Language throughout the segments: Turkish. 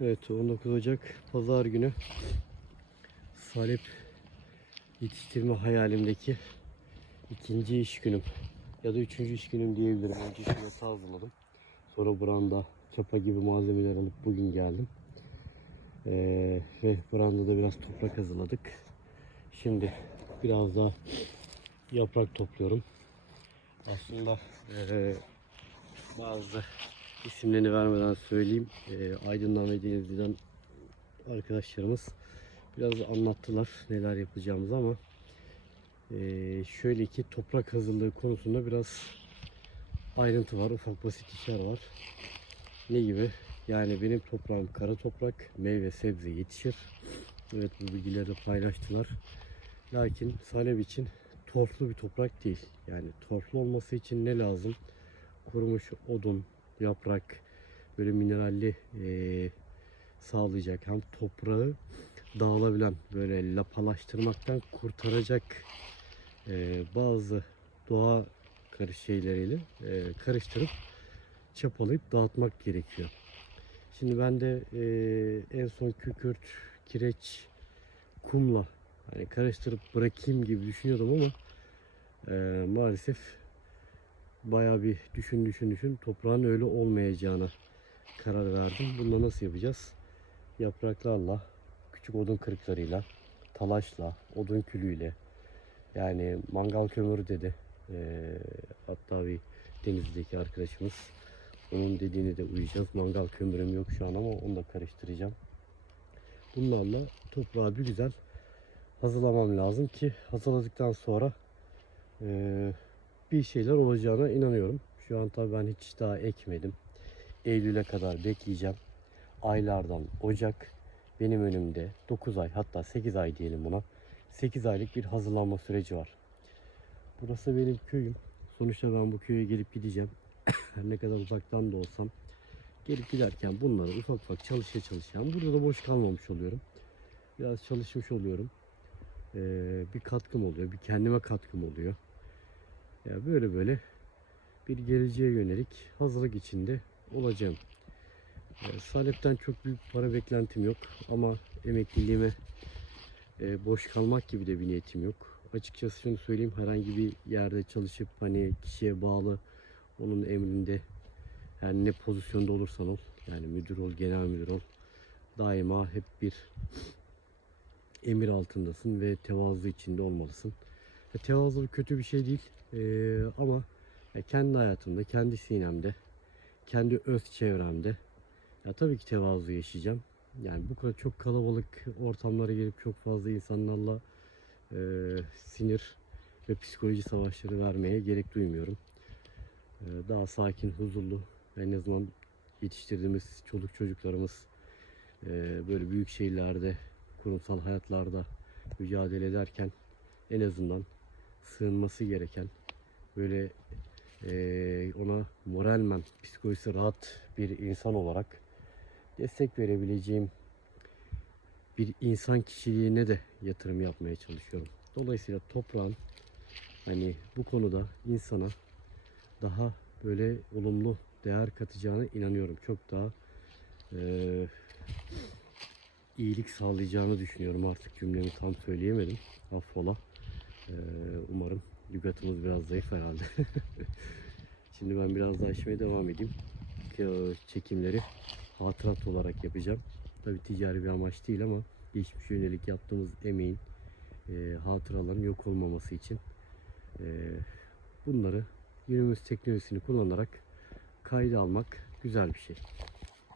Evet 19 Ocak Pazar günü salep yetiştirme hayalimdeki ikinci iş günüm ya da üçüncü iş günüm diyebilirim. Önce şurası hazırladım. Sonra branda, çapa gibi malzemeler alıp bugün geldim. Ee, ve branda da biraz toprak hazırladık. Şimdi biraz daha yaprak topluyorum. Aslında eee, bazı isimlerini vermeden söyleyeyim. Eee Aydın'dan ve Denizli'den arkadaşlarımız biraz anlattılar neler yapacağımız ama eee, şöyle ki toprak hazırlığı konusunda biraz ayrıntı var. Ufak basit işler var. Ne gibi? Yani benim toprağım kara toprak, meyve sebze yetişir. Evet bu bilgileri paylaştılar. Lakin salep için torflu bir toprak değil. Yani torflu olması için ne lazım? Kurumuş odun, yaprak, böyle mineralli eee, sağlayacak. Hem toprağı dağılabilen, böyle lapalaştırmaktan kurtaracak eee, bazı doğa karış şeyleriyle eee, karıştırıp çapalayıp dağıtmak gerekiyor. Şimdi ben de eee, en son kükürt, kireç, kumla hani karıştırıp bırakayım gibi düşünüyordum ama eee, maalesef bayağı bir düşün düşün düşün toprağın öyle olmayacağına karar verdim. Bunu nasıl yapacağız? Yapraklarla, küçük odun kırıklarıyla, talaşla, odun külüyle yani mangal kömürü dedi. Eee, hatta bir denizdeki arkadaşımız onun dediğini de uyacağız. Mangal kömürüm yok şu an ama onu da karıştıracağım. Bunlarla toprağı bir güzel hazırlamam lazım ki hazırladıktan sonra eee, bir şeyler olacağına inanıyorum. Şu an tabii ben hiç daha ekmedim. Eylül'e kadar bekleyeceğim. Aylardan Ocak benim önümde 9 ay hatta 8 ay diyelim buna. 8 aylık bir hazırlanma süreci var. Burası benim köyüm. Sonuçta ben bu köye gelip gideceğim. Her ne kadar uzaktan da olsam gelip giderken bunları ufak ufak çalışa çalışacağım. Burada da boş kalmamış oluyorum. Biraz çalışmış oluyorum. Ee, bir katkım oluyor. Bir kendime katkım oluyor. Ya böyle böyle bir geleceğe yönelik hazırlık içinde olacağım. E, Salep'ten çok büyük para beklentim yok ama emekliliğime e, boş kalmak gibi de bir niyetim yok. Açıkçası şunu söyleyeyim herhangi bir yerde çalışıp hani kişiye bağlı onun emrinde yani ne pozisyonda olursan ol yani müdür ol genel müdür ol daima hep bir emir altındasın ve tevazu içinde olmalısın. E, tevazu kötü bir şey değil Ee, ama ya kendi hayatımda, kendi sinemde, kendi öz çevremde ya tabii ki tevazu yaşayacağım. Yani bu kadar çok kalabalık ortamlara gelip çok fazla insanlarla e, sinir ve psikoloji savaşları vermeye gerek duymuyorum. E, daha sakin, huzurlu en azından yetiştirdiğimiz çoluk çocuklarımız e, böyle büyük şehirlerde, kurumsal hayatlarda mücadele ederken en azından sığınması gereken böyle eee, ona moralmen psikolojisi rahat bir insan olarak destek verebileceğim bir insan kişiliğine de yatırım yapmaya çalışıyorum. Dolayısıyla toprağın hani bu konuda insana daha böyle olumlu değer katacağına inanıyorum. Çok daha eee, iyilik sağlayacağını düşünüyorum artık cümlemi tam söyleyemedim. Affola. Umarım lügatımız biraz zayıf herhalde. Şimdi ben biraz daha işime devam edeyim. Ki- Çekimleri hatırat olarak yapacağım. Tabi ticari bir amaç değil ama geçmiş yönelik yaptığımız emeğin e, hatıraların yok olmaması için e, bunları günümüz teknolojisini kullanarak kayda almak güzel bir şey.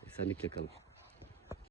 Esenlikle kalın.